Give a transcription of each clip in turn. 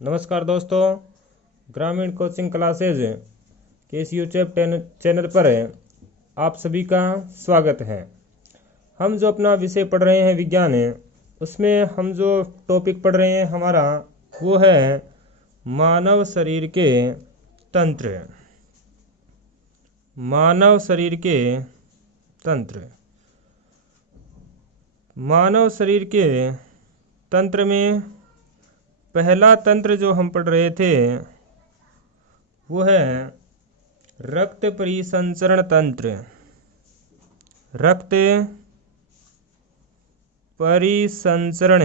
नमस्कार दोस्तों, ग्रामीण कोचिंग क्लासेज के इस यूट्यूब चैनल पर आप सभी का स्वागत है। हम जो अपना विषय पढ़ रहे हैं विज्ञान उसमें हम जो टॉपिक पढ़ रहे हैं हमारा वो है मानव शरीर के तंत्र। मानव शरीर के तंत्र। मानव शरीर के तंत्र में पहला तंत्र जो हम पढ़ रहे थे वो है रक्त परिसंचरण तंत्र। रक्त परिसंचरण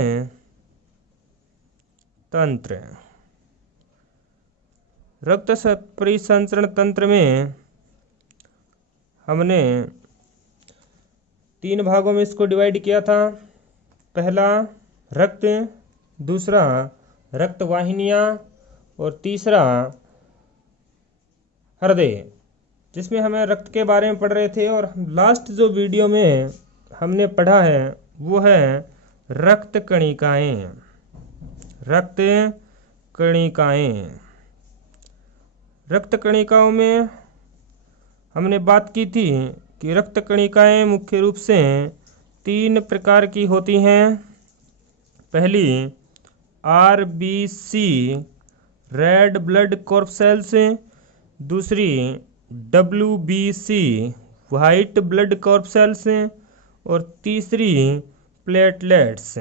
तंत्र। रक्त परिसंचरण तंत्र में हमने 3 भागों में इसको डिवाइड किया था। पहला रक्त, दूसरा रक्त वाहिनियाँ और तीसरा हृदय, जिसमें हमें रक्त के बारे में पढ़ रहे थे। और लास्ट जो वीडियो में हमने पढ़ा है वो है रक्त कणिकाएँ। रक्त कणिकाएँ। रक्त कणिकाओं में हमने बात की थी कि रक्त कणिकाएँ मुख्य रूप से 3 प्रकार की होती हैं। पहली RBC रेड ब्लड कॉर्पसेल्स, दूसरी WBC वाइट ब्लड कॉर्पसेल्स और तीसरी प्लेटलेट्स।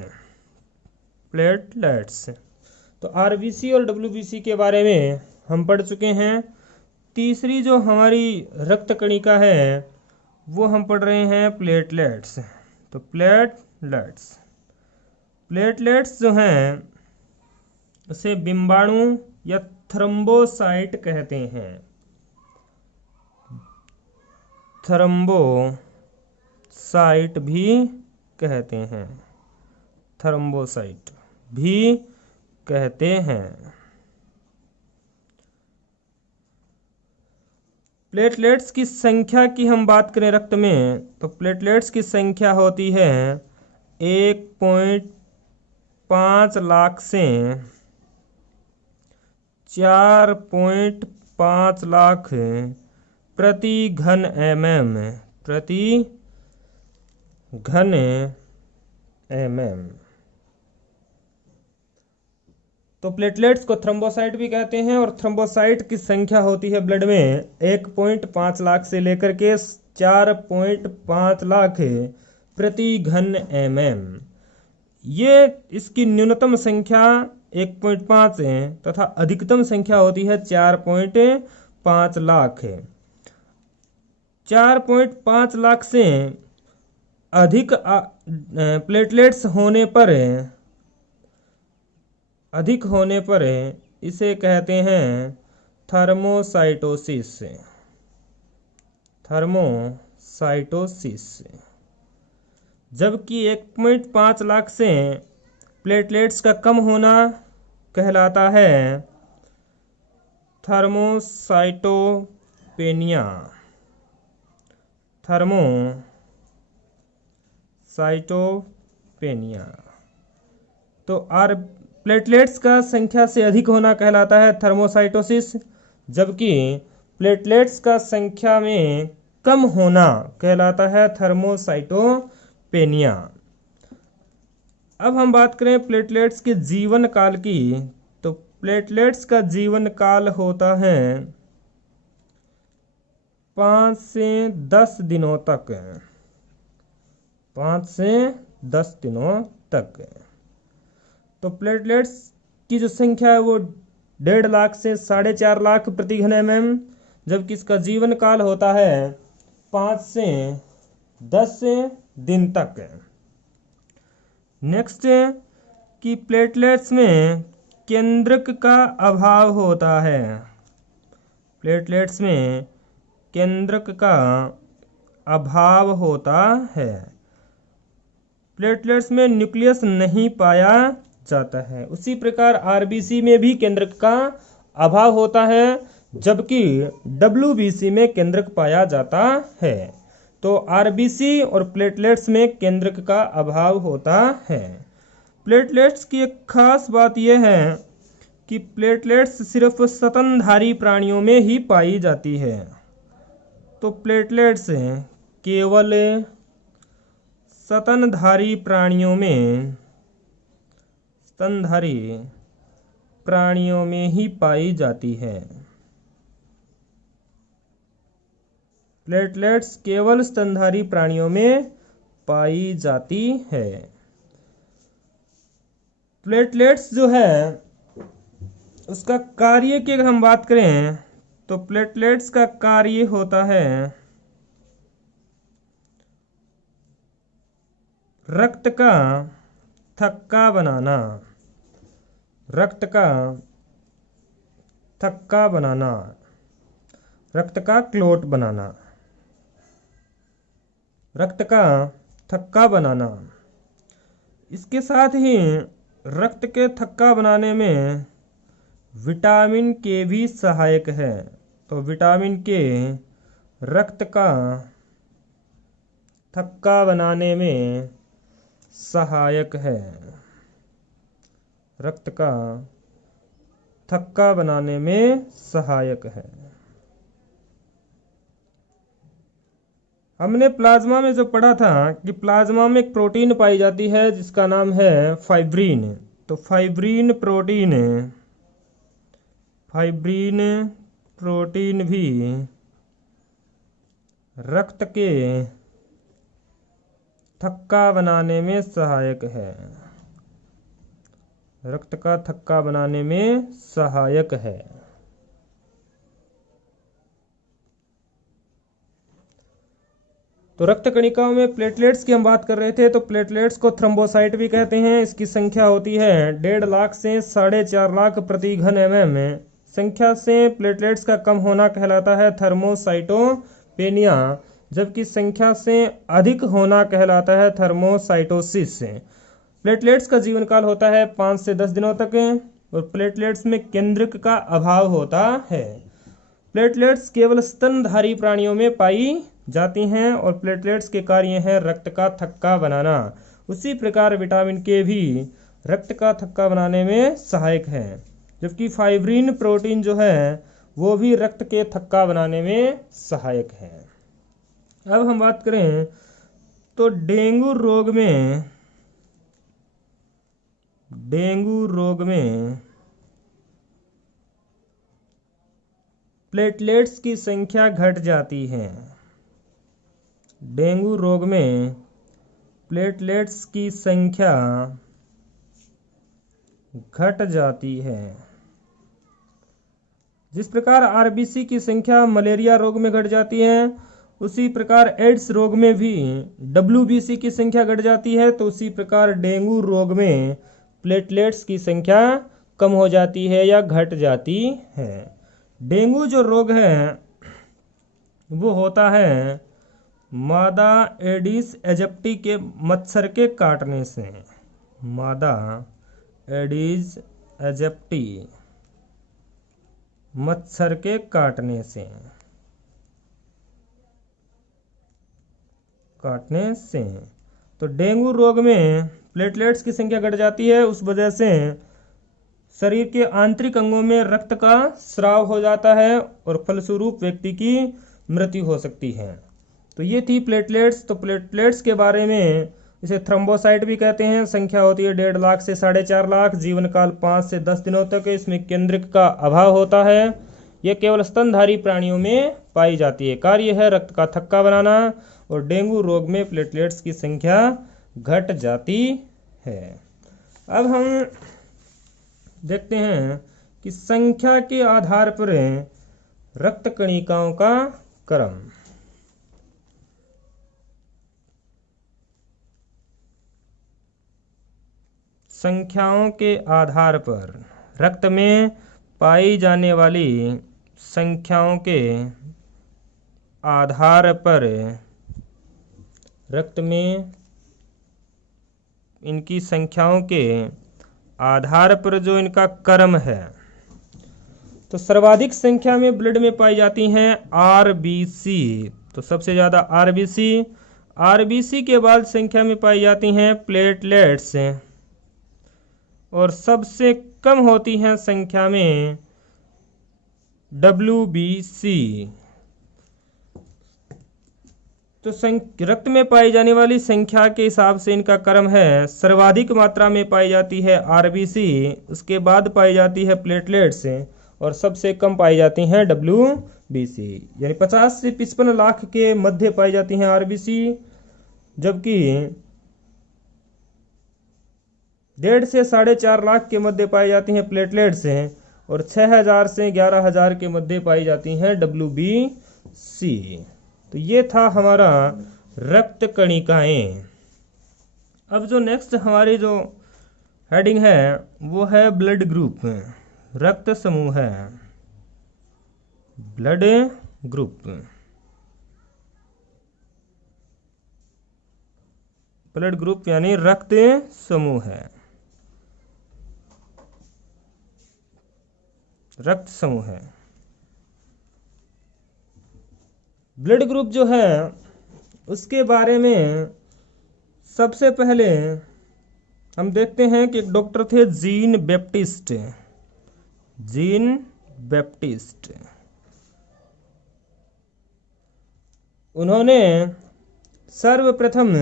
तो RBC और WBC के बारे में हम पढ़ चुके हैं। तीसरी जो हमारी रक्त कणिका है वो हम पढ़ रहे हैं प्लेटलेट्स। तो प्लेटलेट्स जो हैं उसे बिंबाणु या थ्रोम्बोसाइट कहते हैं। थ्रोम्बोसाइट भी कहते हैं। थ्रोम्बोसाइट भी कहते हैं। प्लेटलेट्स की संख्या की हम बात करें रक्त में तो प्लेटलेट्स की संख्या होती है 1.5 लाख से 4.5 लाख प्रति घन mm। तो प्लेटलेट्स को थ्रोम्बोसाइट भी कहते हैं और थ्रोम्बोसाइट की संख्या होती है ब्लड में 1.5 लाख से लेकर के 4.5 लाख प्रति घन mm। ये इसकी न्यूनतम संख्या 1.5 है तथा अधिकतम संख्या होती है 4.5 लाख। 4.5 लाख से अधिक प्लेटलेट्स होने पर इसे कहते हैं थर्मोसाइटोसिस। जबकि 1.5 लाख से प्लेटलेट्स का कम होना कहलाता है थर्मोसाइटोपेनिया। तो प्लेटलेट्स का संख्या से अधिक होना कहलाता है थर्मोसाइटोसिस, जबकि प्लेटलेट्स का संख्या में कम होना कहलाता है थर्मोसाइटोपेनिया। अब हम बात करें प्लेटलेट्स के जीवन काल की तो प्लेटलेट्स का जीवन काल होता है 5 से 10 दिनों तक। 5 से 10 दिनों तक। तो प्लेटलेट्स की जो संख्या है वो 1.5 लाख से 4.5 लाख प्रति घन mm, जबकि इसका जीवन काल होता है 5 से 10 दिन तक। नेक्स्ट कि प्लेटलेट्स में केंद्रक का अभाव होता है। प्लेटलेट्स में केंद्रक का अभाव होता है। प्लेटलेट्स में न्यूक्लियस नहीं पाया जाता है। उसी प्रकार RBC में भी केंद्रक का अभाव होता है, जबकि WBC में केंद्रक पाया जाता है। तो RBC और प्लेटलेट्स में केंद्रक का अभाव होता है। प्लेटलेट्स की एक खास बात यह है कि प्लेटलेट्स सिर्फ स्तनधारी प्राणियों में ही पाई जाती है। तो प्लेटलेट्स केवल स्तनधारी प्राणियों में ही पाई जाती है। प्लेटलेट्स केवल स्तनधारी प्राणियों में पाई जाती है। प्लेटलेट्स जो है उसका कार्य की अगर हम बात करें तो प्लेटलेट्स का कार्य होता है रक्त का थक्का बनाना, रक्त का थक्का बनाना, रक्त का क्लोट बनाना, रक्त का थक्का बनाना। इसके साथ ही रक्त के थक्का बनाने में विटामिन के भी सहायक है। तो विटामिन के रक्त का थक्का बनाने में सहायक है, रक्त का थक्का बनाने में सहायक है। हमने प्लाज्मा में जो पढ़ा था कि प्लाज्मा में एक प्रोटीन पाई जाती है जिसका नाम है फाइब्रिन। तो फाइब्रिन प्रोटीन भी रक्त के थक्का बनाने में सहायक है, रक्त का थक्का बनाने में सहायक है। तो रक्त कणिकाओं में प्लेटलेट्स की हम बात कर रहे थे। तो प्लेटलेट्स को थ्रोम्बोसाइट भी कहते हैं। इसकी संख्या होती है 1.5 लाख से 4.5 लाख प्रति घन mm। संख्या से प्लेटलेट्स का कम होना कहलाता है थर्मोसाइटोपेनिया, जबकि संख्या से अधिक होना कहलाता है थर्मोसाइटोसिस। प्लेटलेट्स का जीवन काल होता है 5 से 10 दिनों तक और प्लेटलेट्स में केंद्रक का अभाव होता है। प्लेटलेट्स केवल स्तनधारी प्राणियों में पाई जाती हैं और प्लेटलेट्स के कार्य हैं रक्त का थक्का बनाना। उसी प्रकार विटामिन के भी रक्त का थक्का बनाने में सहायक है, जबकि फाइब्रिन प्रोटीन जो है वो भी रक्त के थक्का बनाने में सहायक है। अब हम बात करें तो डेंगू रोग में प्लेटलेट्स की संख्या घट जाती है। डेंगू रोग में प्लेटलेट्स की संख्या घट जाती है। जिस प्रकार आरबीसी की संख्या मलेरिया रोग में घट जाती है, उसी प्रकार एड्स रोग में भी डब्ल्यूबीसी की संख्या घट जाती है। तो उसी प्रकार डेंगू रोग में प्लेटलेट्स की संख्या कम हो जाती है या घट जाती है। डेंगू जो रोग है वो होता है मादा एडिस एजिप्टी के मच्छर के काटने से। मादा एडिस एजिप्टी मच्छर के काटने से तो डेंगू रोग में प्लेटलेट्स की संख्या घट जाती है। उस वजह से शरीर के आंतरिक अंगों में रक्त का स्राव हो जाता है और फलस्वरूप व्यक्ति की मृत्यु हो सकती है। तो ये थी प्लेटलेट्स। तो प्लेटलेट्स के बारे में इसे थ्रोम्बोसाइट भी कहते हैं। संख्या होती है 1.5 लाख से 4.5 लाख, जीवन काल 5 से 10 दिनों तक। इसमें केंद्रक का अभाव होता है। यह केवल स्तनधारी प्राणियों में पाई जाती है। कार्य है रक्त का थक्का बनाना और डेंगू रोग में प्लेटलेट्स की संख्या घट जाती है। अब हम देखते हैं कि संख्या के आधार पर रक्त कणिकाओं का क्रम। संख्याओं के आधार पर रक्त में पाई जाने वाली संख्याओं के आधार पर रक्त में इनकी संख्याओं के आधार पर जो इनका क्रम है, तो सर्वाधिक संख्या में ब्लड में पाई जाती हैं आरबीसी। तो सबसे ज़्यादा आरबीसी के बाद संख्या में पाई जाती हैं प्लेटलेट्स। और सबसे कम होती हैं संख्या में WBC। तो रक्त में पाई जाने वाली संख्या के हिसाब से इनका क्रम है, सर्वाधिक मात्रा में पाई जाती है RBC, उसके बाद पाई जाती है प्लेटलेट्स और सबसे कम पाई जाती हैं WBC। यानी 50 से 55 लाख के मध्य पाई जाती हैं RBC, जबकि 1.5 से 4.5 लाख के मध्य पाई जाती हैं प्लेटलेट्स और 6,000 से 11,000 के मध्य पाई जाती हैं WBC। तो ये था हमारा रक्त कणिकाएं। अब जो नेक्स्ट हमारी जो हेडिंग है वो है ब्लड ग्रुप, रक्त समूह है, ब्लड ग्रुप। ब्लड ग्रुप यानी रक्त समूह है, रक्त समूह है। ब्लड ग्रुप जो है उसके बारे में सबसे पहले हम देखते हैं कि एक डॉक्टर थे जीन बैप्टिस्ट। जीन बैप्टिस्ट, उन्होंने सर्वप्रथम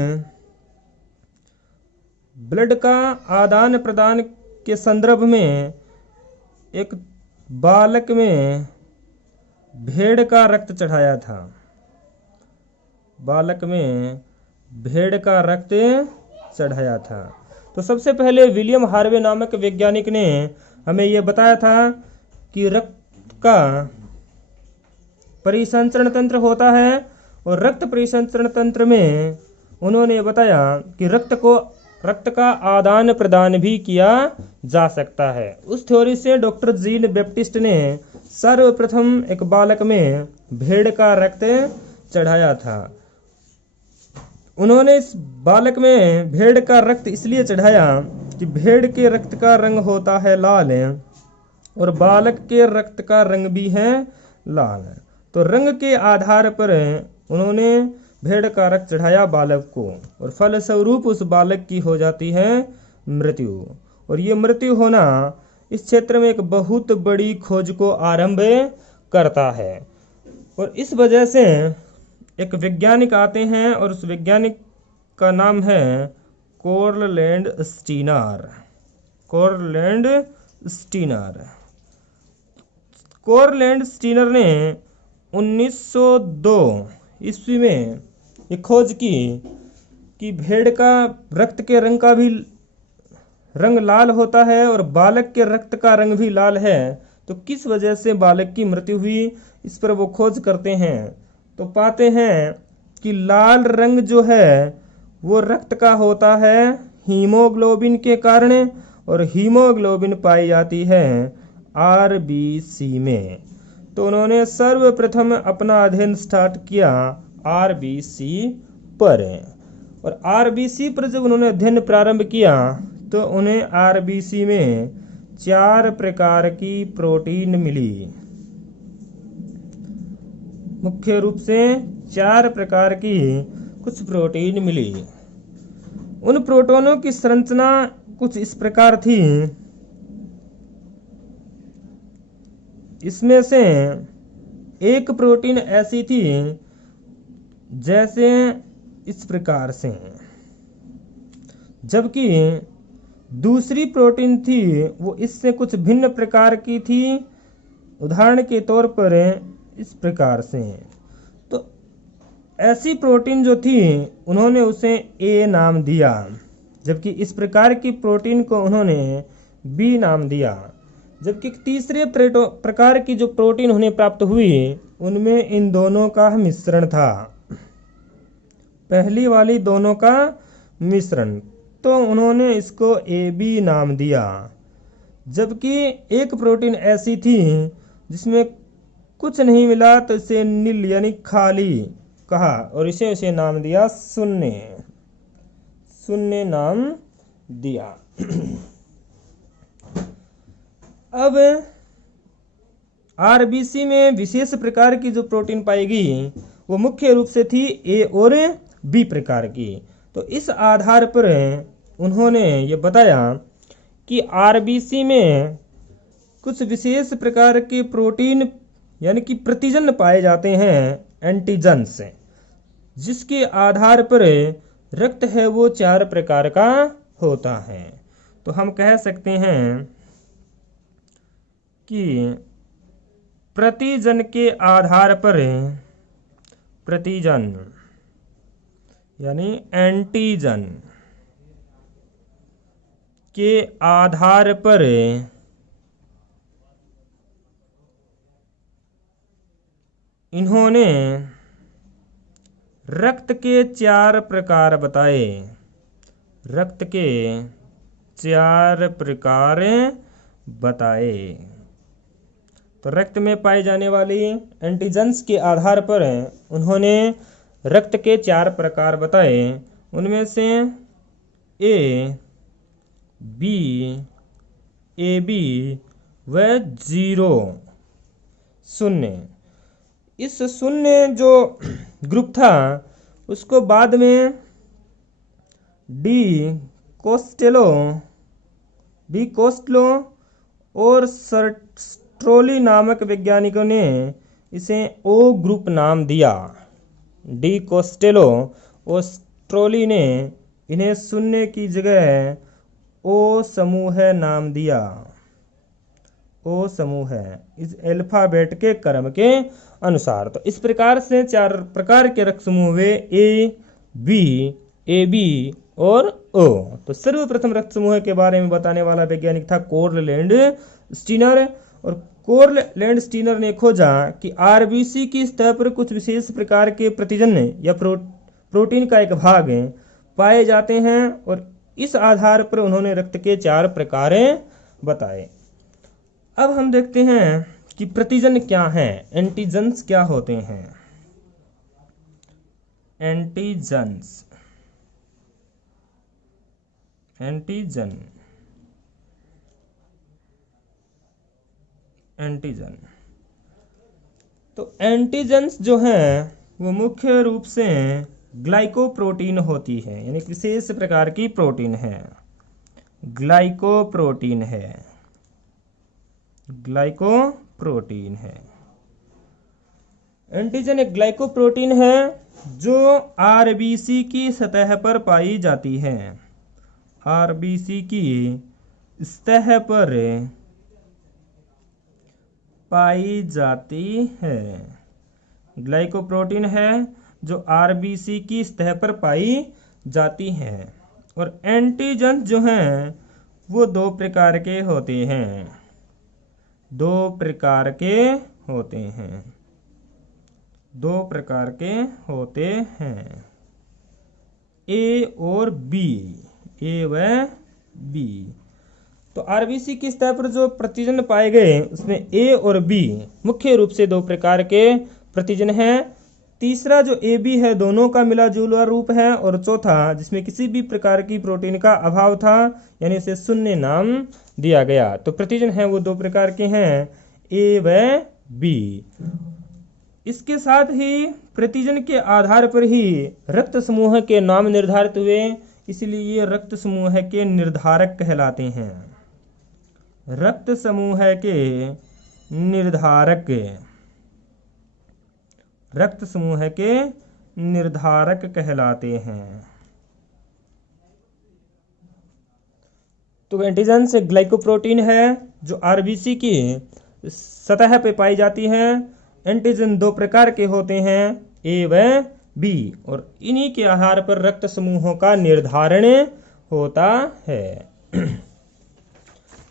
ब्लड का आदान प्रदान के संदर्भ में एक बालक में भेड़ का रक्त चढ़ाया था। बालक में भेड़ का रक्त चढ़ाया था। तो सबसे पहले विलियम हार्वे नामक वैज्ञानिक ने हमें यह बताया था कि रक्त का परिसंचरण तंत्र होता है और रक्त परिसंचरण तंत्र में उन्होंने बताया कि रक्त का आदान प्रदान भी किया जा सकता है। उस थ्योरी से डॉक्टर जीन बैप्टिस्ट ने सर्वप्रथम एक बालक में भेड़ का रक्त चढ़ाया था। उन्होंने इस बालक में भेड़ का रक्त इसलिए चढ़ाया कि भेड़ के रक्त का रंग होता है लाल और बालक के रक्त का रंग भी है लाल। तो रंग के आधार पर उन्होंने भेड़ का रक्त चढ़ाया बालक को और फलस्वरूप उस बालक की हो जाती है मृत्यु। और ये मृत्यु होना इस क्षेत्र में एक बहुत बड़ी खोज को आरंभ करता है। और इस वजह से एक वैज्ञानिक आते हैं और उस वैज्ञानिक का नाम है कोरलैंड स्टीनर। कोरलैंड स्टीनर। कोरलैंड स्टीनर ने 1902 ईस्वी में ये खोज की कि भेड़ का रक्त के रंग का भी रंग लाल होता है और बालक के रक्त का रंग भी लाल है, तो किस वजह से बालक की मृत्यु हुई, इस पर वो खोज करते हैं। तो पाते हैं कि लाल रंग जो है वो रक्त का होता है हीमोग्लोबिन के कारण और हीमोग्लोबिन पाई जाती है RBC में। तो उन्होंने सर्वप्रथम अपना अध्ययन स्टार्ट किया RBC पर। और RBC पर जब उन्होंने अध्ययन प्रारंभ किया तो उन्हें RBC में 4 प्रकार की प्रोटीन मिली। मुख्य रूप से 4 प्रकार की कुछ प्रोटीन मिली। उन प्रोटोनों की संरचना कुछ इस प्रकार थी। इसमें से एक प्रोटीन ऐसी थी जैसे इस प्रकार से, जबकि दूसरी प्रोटीन थी वो इससे कुछ भिन्न प्रकार की थी। उदाहरण के तौर पर इस प्रकार से। तो ऐसी प्रोटीन जो थी उन्होंने उसे A नाम दिया, जबकि इस प्रकार की प्रोटीन को उन्होंने B नाम दिया। जबकि तीसरे प्रकार की जो प्रोटीन उन्हें प्राप्त हुई उनमें इन दोनों का मिश्रण था, पहली वाली दोनों का मिश्रण, तो उन्होंने इसको AB नाम दिया। जबकि एक प्रोटीन ऐसी थी जिसमें कुछ नहीं मिला तो इसे नील यानी खाली कहा और इसे नाम दिया शून्य। शून्य नाम दिया। अब RBC में विशेष प्रकार की जो प्रोटीन पाई गई वो मुख्य रूप से थी A और B प्रकार की। तो इस आधार पर उन्होंने ये बताया कि आरबीसी में कुछ विशेष प्रकार के प्रोटीन यानी कि प्रतिजन पाए जाते हैं एंटीजन्स, जिसके आधार पर रक्त है वो 4 प्रकार का होता है। तो हम कह सकते हैं कि प्रतिजन के आधार पर प्रतिजन यानी एंटीजन के आधार पर इन्होंने रक्त के 4 प्रकार बताए। रक्त के 4 प्रकार बताए। तो रक्त में पाई जाने वाली एंटीजन्स के आधार पर उन्होंने रक्त के 4 प्रकार बताए। उनमें से ए बी AB व 0 शून्य। इस शून्य जो ग्रुप था उसको बाद में डी कोस्टेलो और सर्ट्रोली नामक वैज्ञानिकों ने इसे ओ ग्रुप नाम दिया। डी कोस्टेलो और सर्ट्रोली ने इन्हें शून्य की जगह ओ समूह नाम दिया। ओ समूह इस अल्फाबेट के क्रम के अनुसार। तो इस प्रकार से 4 प्रकार के रक्त समूह हुए ए बी AB और ओ। तो सर्वप्रथम रक्त समूह के बारे में बताने वाला वैज्ञानिक था कोर्ललैंड स्टीनर। और कोर्ललैंड स्टीनर ने खोजा कि आरबीसी की सतह पर कुछ विशेष प्रकार के प्रतिजन या प्रोटीन का एक भाग पाए जाते हैं और इस आधार पर उन्होंने रक्त के 4 प्रकार बताए। अब हम देखते हैं कि प्रतिजन क्या हैं, एंटीजन्स क्या होते हैं। एंटीजन तो एंटीजन्स जो हैं वो मुख्य रूप से ग्लाइकोप्रोटीन होती है, यानी विशेष प्रकार की प्रोटीन है। ग्लाइकोप्रोटीन है। एंटीजन एक ग्लाइकोप्रोटीन है जो आरबीसी की सतह पर पाई जाती है। आरबीसी की सतह पर पाई जाती है। ग्लाइकोप्रोटीन है जो आरबीसी की सतह पर पाई जाती है। और एंटीजन जो हैं वो 2 प्रकार के होते हैं। 2 प्रकार के होते हैं। ए और बी, ए व बी। तो आरबीसी की सतह पर जो प्रतिजन पाए गए उसमें ए और बी मुख्य रूप से 2 प्रकार के प्रतिजन हैं। तीसरा जो ए बी है दोनों का मिला जुला रूप है। और चौथा जिसमें किसी भी प्रकार की प्रोटीन का अभाव था यानी उसे शून्य नाम दिया गया। तो प्रतिजन है वो 2 प्रकार के हैं, ए व बी। इसके साथ ही प्रतिजन के आधार पर ही रक्त समूह के नाम निर्धारित हुए, इसलिए ये रक्त समूह के निर्धारक कहलाते हैं। रक्त समूह के निर्धारक कहलाते हैं। तो एंटीजन से ग्लाइकोप्रोटीन है जो आरबीसी की सतह पे पाई जाती है। एंटीजन 2 प्रकार के होते हैं, ए व बी। और इन्हीं के आधार पर रक्त समूहों का निर्धारण होता है।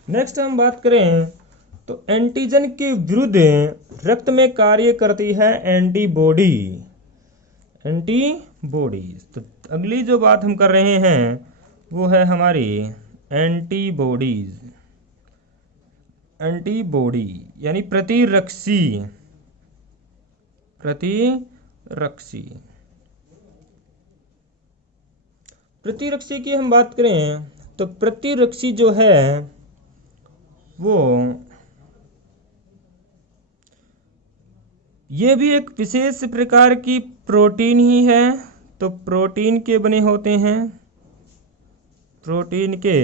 नेक्स्ट हम बात करें तो एंटीजन के विरुद्ध रक्त में कार्य करती है एंटीबॉडीज। तो अगली जो बात हम कर रहे हैं वो है हमारी एंटीबॉडी यानी प्रतिरक्षी। प्रतिरक्षी की हम बात करें तो प्रतिरक्षी जो है वो ये भी एक विशेष प्रकार की प्रोटीन ही है। तो प्रोटीन के बने होते हैं। प्रोटीन के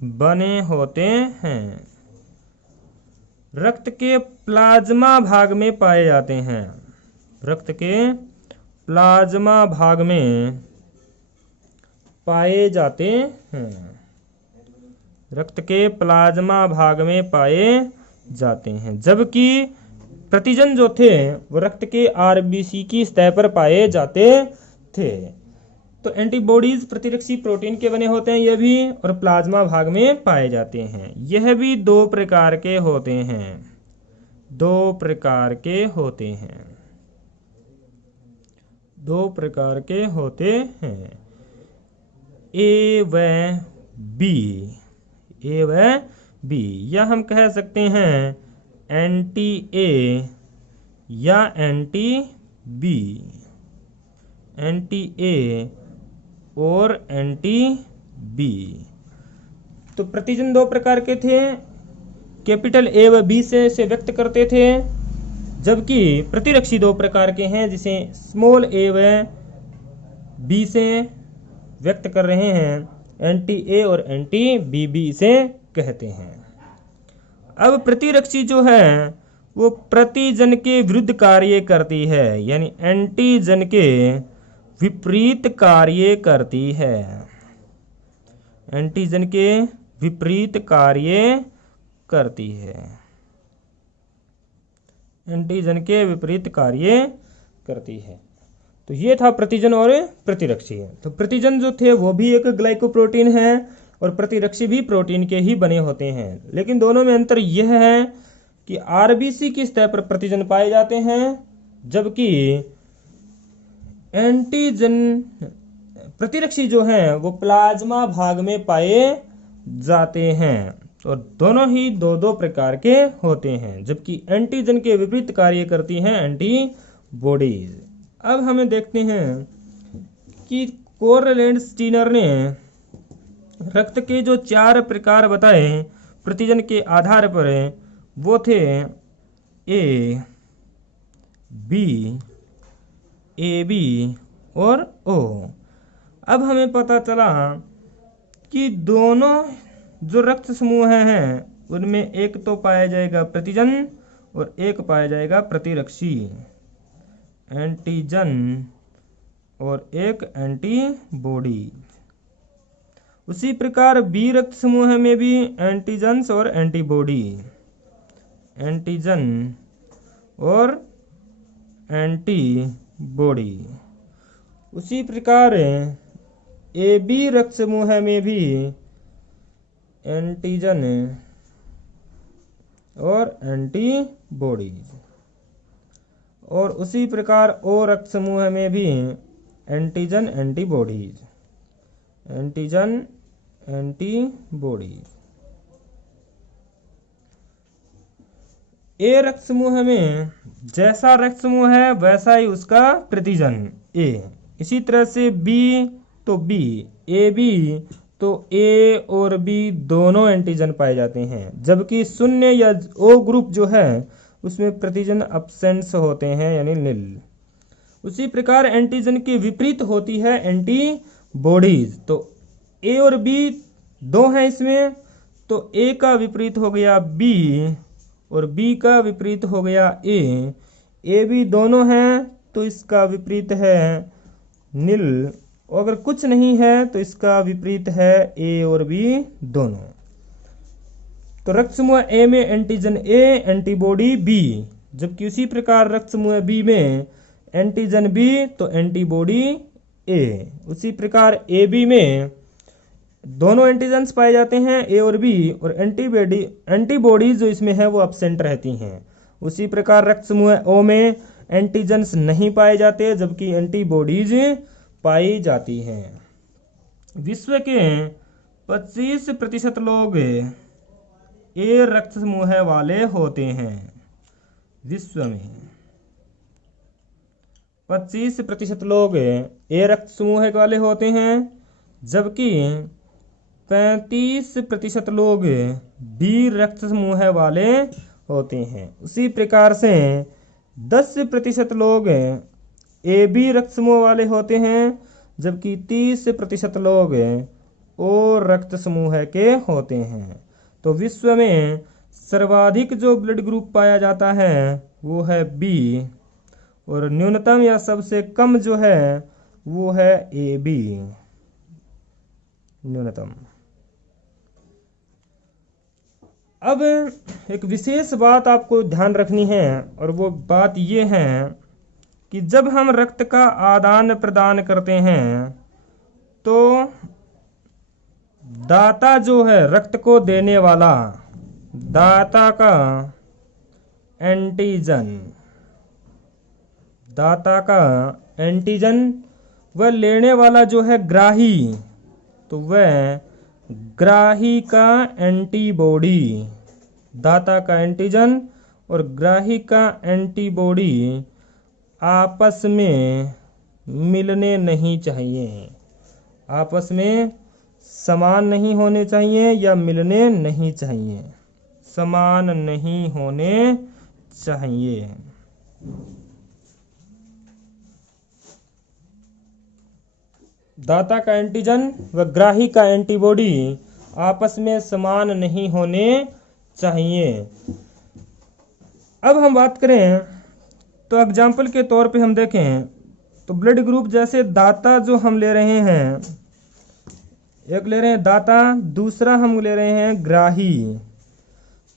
बने होते हैं, रक्त के प्लाज्मा भाग में पाए जाते हैं, रक्त के प्लाज्मा भाग में पाए जाते हैं, रक्त के प्लाज्मा भाग में पाए जाते हैं, जबकि प्रतिजन जो थे वो रक्त के आरबीसी की सतह पर पाए जाते थे। तो एंटीबॉडीज प्रतिरक्षी प्रोटीन के बने होते हैं ये भी, और प्लाज्मा भाग में पाए जाते हैं। यह भी दो प्रकार के होते हैं, दो प्रकार के होते हैं, दो प्रकार के होते हैं, ए व बी, ए व बी, या हम कह सकते हैं एंटी ए या एंटी बी, एंटी ए और एंटी बी। तो प्रतिजन दो प्रकार के थे, कैपिटल ए व बी से व्यक्त करते थे, जबकि प्रतिरक्षी दो प्रकार के हैं जिसे स्मॉल ए व बी से व्यक्त कर रहे हैं, एंटी ए और एंटी बी बी से कहते हैं। अब प्रतिरक्षी जो है वो प्रतिजन के विरुद्ध कार्य करती है, यानी एंटीजन के विपरीत कार्य करती है, एंटीजन के विपरीत कार्य करती है, एंटीजन के विपरीत कार्य करती है। तो ये था प्रतिजन और प्रतिरक्षी। तो प्रतिजन जो थे वो भी एक ग्लाइकोप्रोटीन है और प्रतिरक्षी भी प्रोटीन के ही बने होते हैं, लेकिन दोनों में अंतर यह है कि आरबीसी की सतह पर प्रतिजन पाए जाते हैं, जबकि एंटीजन प्रतिरक्षी जो हैं वो प्लाज्मा भाग में पाए जाते हैं। और दोनों ही दो दो प्रकार के होते हैं, जबकि एंटीजन के विपरीत कार्य करती हैं एंटीबॉडीज। अब हमें देखते हैं कि कोरलैंड स्टीनर ने रक्त के जो 4 प्रकार बताए प्रतिजन के आधार पर, वो थे ए बी और ओ। अब हमें पता चला कि दोनों जो रक्त समूह हैं उनमें एक तो पाया जाएगा प्रतिजन और एक पाया जाएगा प्रतिरक्षी, एंटीजन और एक एंटीबॉडी। उसी प्रकार बी रक्त समूह में भी एंटीजन्स और एंटीबॉडी, एंटीजन और एंटीबॉडी। उसी प्रकार ए बी रक्त समूह में भी एंटीजन और एंटीबॉडीज, और उसी प्रकार ओ रक्त समूह में भी एंटीजन एंटीबॉडीज, एंटीजन एंटीबॉडीज। ए रक्त समूह में जैसा रक्त समूह है वैसा ही उसका प्रतिजन ए। इसी तरह से बी तो बी, ए बी तो ए और बी दोनों एंटीजन पाए जाते हैं, जबकि शून्य या ओ ग्रुप जो है उसमें प्रतिजन अब्सेंट्स होते हैं यानी निल। उसी प्रकार एंटीजन के विपरीत होती है एंटीबॉडीज। तो ए और बी दो हैं इसमें, तो ए का विपरीत हो गया बी और बी का विपरीत हो गया ए। ए बी दोनों हैं तो इसका विपरीत है निल, और अगर कुछ नहीं है तो इसका विपरीत है ए और बी दोनों। तो रक्त समूह ए में एंटीजन ए एंटीबॉडी बी, जबकि उसी प्रकार रक्त समूह बी में एंटीजन बी तो एंटीबॉडी ए। उसी प्रकार ए बी में दोनों एंटीजन्स पाए जाते हैं ए और बी, और एंटीबॉडीज जो इसमें है वो अब्सेंट रहती हैं। उसी प्रकार रक्त समूह ओ में एंटीजन्स नहीं पाए जाते, जबकि एंटीबॉडीज पाई जाती हैं। विश्व के 25% लोग ए रक्त समूह वाले होते हैं। विश्व में 25% लोग ए रक्त समूह वाले होते हैं, जबकि 35% लोग बी रक्त समूह वाले होते हैं। उसी प्रकार से 10% लोग ए बी रक्त समूह वाले होते हैं, जबकि 30% लोग ओ रक्त समूह के होते हैं। तो विश्व में सर्वाधिक जो ब्लड ग्रुप पाया जाता है वो है बी, और न्यूनतम या सबसे कम जो है वो है ए बी, न्यूनतम। अब एक विशेष बात आपको ध्यान रखनी है, और वो बात ये है कि जब हम रक्त का आदान प्रदान करते हैं तो दाता जो है, रक्त को देने वाला दाता का एंटीजन, दाता का एंटीजन, वह लेने वाला जो है ग्राही, तो वह ग्राही का एंटीबॉडी, दाता का एंटीजन और ग्राही का एंटीबॉडी आपस में मिलने नहीं चाहिए, आपस में समान नहीं होने चाहिए या मिलने नहीं चाहिए, समान नहीं होने चाहिए। दाता का एंटीजन व ग्राही का एंटीबॉडी आपस में समान नहीं होने चाहिए। अब हम बात करें तो एग्जाम्पल के तौर पे हम देखें तो ब्लड ग्रुप जैसे दाता जो हम ले रहे हैं, एक ले रहे हैं दाता, दूसरा हम ले रहे हैं ग्राही।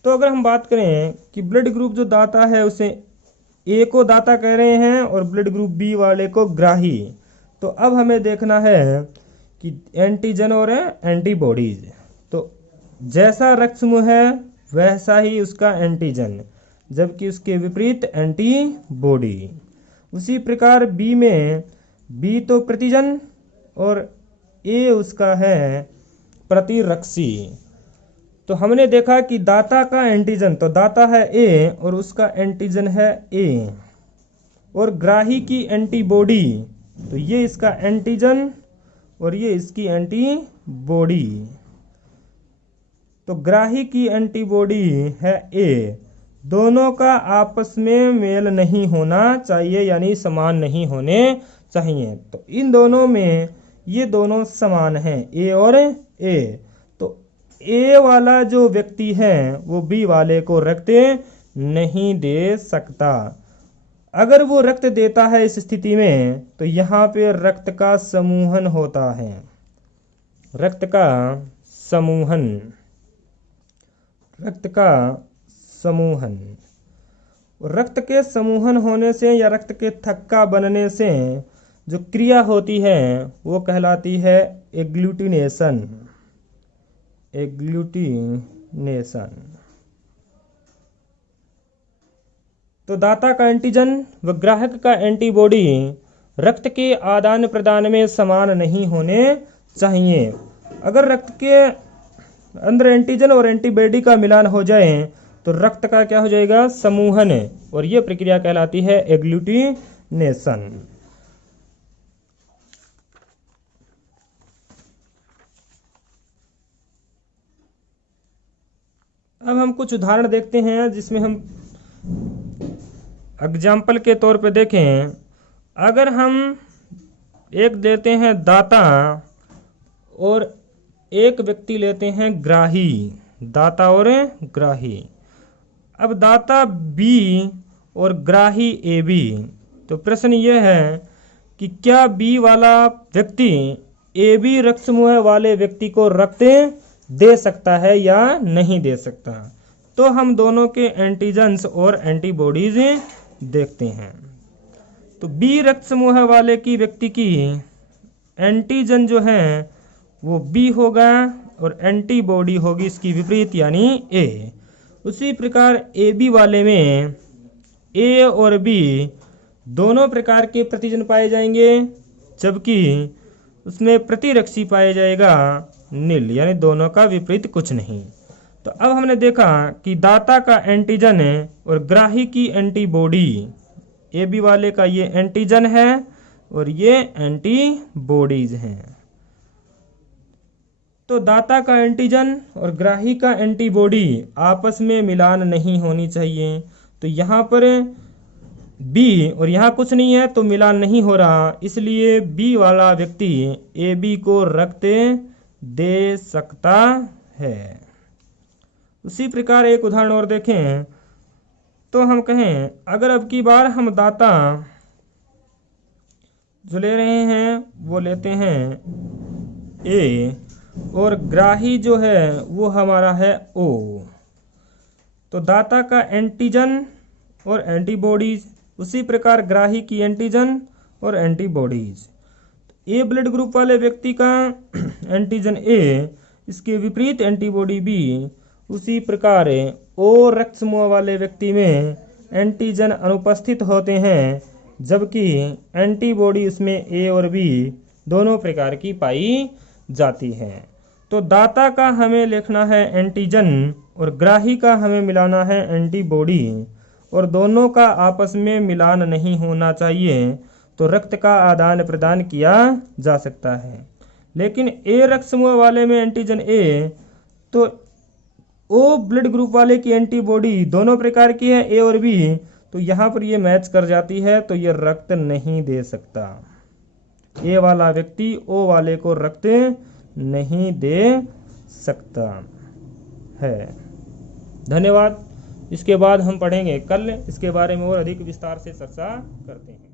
तो अगर हम बात करें कि ब्लड ग्रुप जो दाता है उसे ए को दाता कह रहे हैं और ब्लड ग्रुप बी वाले को ग्राही, तो अब हमें देखना है कि एंटीजन और एंटीबॉडीज, तो जैसा रक्त समूह है वैसा ही उसका एंटीजन, जबकि उसके विपरीत एंटीबॉडी। उसी प्रकार बी में बी तो प्रतिजन और ए उसका है प्रतिरक्षी। तो हमने देखा कि दाता का एंटीजन, तो दाता है ए और उसका एंटीजन है ए, और ग्राही की एंटीबॉडी, तो ये इसका एंटीजन और ये इसकी एंटीबॉडी। तो ग्राही की एंटीबॉडी है ए, दोनों का आपस में मेल नहीं होना चाहिए, यानी समान नहीं होने चाहिए। तो इन दोनों में ये दोनों समान हैं, ए और ए। तो ए वाला जो व्यक्ति है वो बी वाले को रक्त नहीं दे सकता। अगर वो रक्त देता है इस स्थिति में तो यहाँ पे रक्त का समूहन होता है, रक्त का समूहन, रक्त का समूहन। रक्त के समूहन होने से या रक्त के थक्का बनने से जो क्रिया होती है वो कहलाती है एग्लूटिनेशन, एग्लूटिनेशन। तो दाता का एंटीजन व ग्राहक का एंटीबॉडी रक्त के आदान प्रदान में समान नहीं होने चाहिए। अगर रक्त के अंदर एंटीजन और एंटीबॉडी का मिलान हो जाए तो रक्त का क्या हो जाएगा, समूहन, और यह प्रक्रिया कहलाती है एग्लूटिनेशन। अब हम कुछ उदाहरण देखते हैं जिसमें हम एग्जाम्पल के तौर पे देखें। अगर हम एक देते हैं दाता और एक व्यक्ति लेते हैं ग्राही, दाता और ग्राही। अब दाता बी और ग्राही ए बी, तो प्रश्न यह है कि क्या बी वाला व्यक्ति ए बी रक्त समूह वाले व्यक्ति को रक्त दे सकता है या नहीं दे सकता। तो हम दोनों के एंटीजन्स और एंटीबॉडीज देखते हैं। तो बी रक्त समूह वाले की व्यक्ति की एंटीजन जो है वो बी होगा और एंटीबॉडी होगी इसकी विपरीत यानी ए। उसी प्रकार ए बी वाले में ए और बी दोनों प्रकार के प्रतिजन पाए जाएंगे, जबकि उसमें प्रतिरक्षी पाया जाएगा नील, यानी दोनों का विपरीत कुछ नहीं। तो अब हमने देखा कि दाता का एंटीजन और ग्राही की एंटीबॉडी, ए बी वाले का ये एंटीजन है और ये एंटीबॉडीज हैं। तो दाता का एंटीजन और ग्राही का एंटीबॉडी आपस में मिलान नहीं होनी चाहिए। तो यहाँ पर बी और यहाँ कुछ नहीं है तो मिलान नहीं हो रहा, इसलिए बी वाला व्यक्ति ए बी को रक्त दे सकता है। उसी प्रकार एक उदाहरण और देखें तो हम कहें अगर अब की बार हम दाता जो ले रहे हैं वो लेते हैं ए और ग्राही जो है वो हमारा है ओ, तो दाता का एंटीजन और एंटीबॉडीज, उसी प्रकार ग्राही की एंटीजन और एंटीबॉडीज। ए ब्लड ग्रुप वाले व्यक्ति का एंटीजन ए, इसके विपरीत एंटीबॉडी बी, उसी प्रकार ओ रक्त समूह वाले व्यक्ति में एंटीजन अनुपस्थित होते हैं, जबकि एंटीबॉडी उसमें ए और बी दोनों प्रकार की पाई जाती है। तो दाता का हमें लिखना है एंटीजन और ग्राही का हमें मिलाना है एंटीबॉडी, और दोनों का आपस में मिलान नहीं होना चाहिए, तो रक्त का आदान प्रदान किया जा सकता है। लेकिन ए रक्त समूह वाले में एंटीजन ए, तो ओ ब्लड ग्रुप वाले की एंटीबॉडी दोनों प्रकार की है ए और बी, तो यहाँ पर ये मैच कर जाती है, तो ये रक्त नहीं दे सकता। ए वाला व्यक्ति ओ वाले को रक्त नहीं दे सकता है। धन्यवाद। इसके बाद हम पढ़ेंगे कल, इसके बारे में और अधिक विस्तार से चर्चा करते हैं।